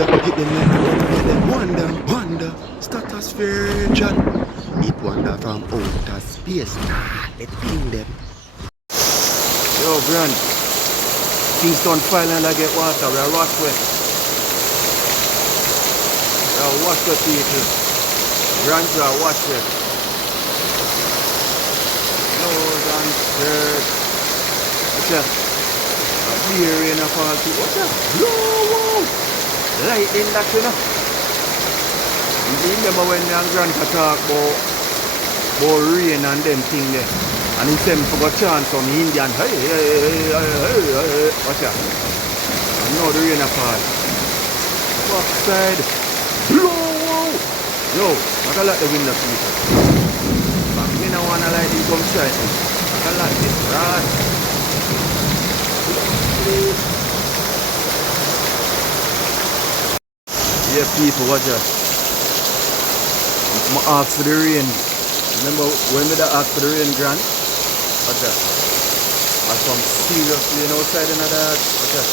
wonder, hit them like a gun, make them wonder, stratosphere region. It wonder from outer space, nah, they ping them. Yo, Grand, Kingston finally I get water, we are wash wet. We are wash wet people. Grand, we are wash wet. Lord and third. What's that? A beer rain a fall too. What's that? Whoa! Lightning that, you know. You remember when me and Grandpa talk about rain and them thing there. And he said me forgot chant from Indian. Hey. What's that? And now the rain a fall. Backside. Blow! Yo, I can like the window people. But me no wanna like it come straight. I can like this, right? Yeah, people, watch out. I'm ask for the rain. Remember when did I ask for the rain, Grand? Watch out. I come seriously outside in that. Watch out.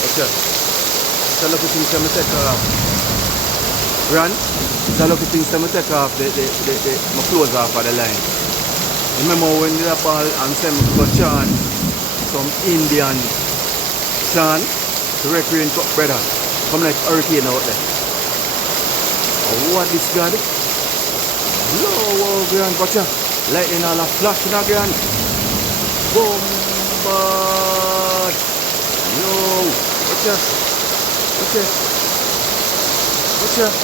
Watch out. It's a lucky thing to take off. Grand, it's a lucky thing to take off my clothes off of the line. Remember when the ball and send me to Chan, some Indian Chan, to recreate cup brother. Come like hurricane out there. Oh, what is God? Whoa, Grand, watch out. Lightning all a flash in a Grand. Bombard. Yo, watch out. Watch out. Watch out.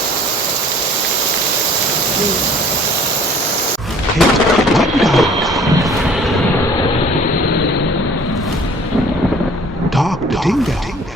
Talk to Tinga.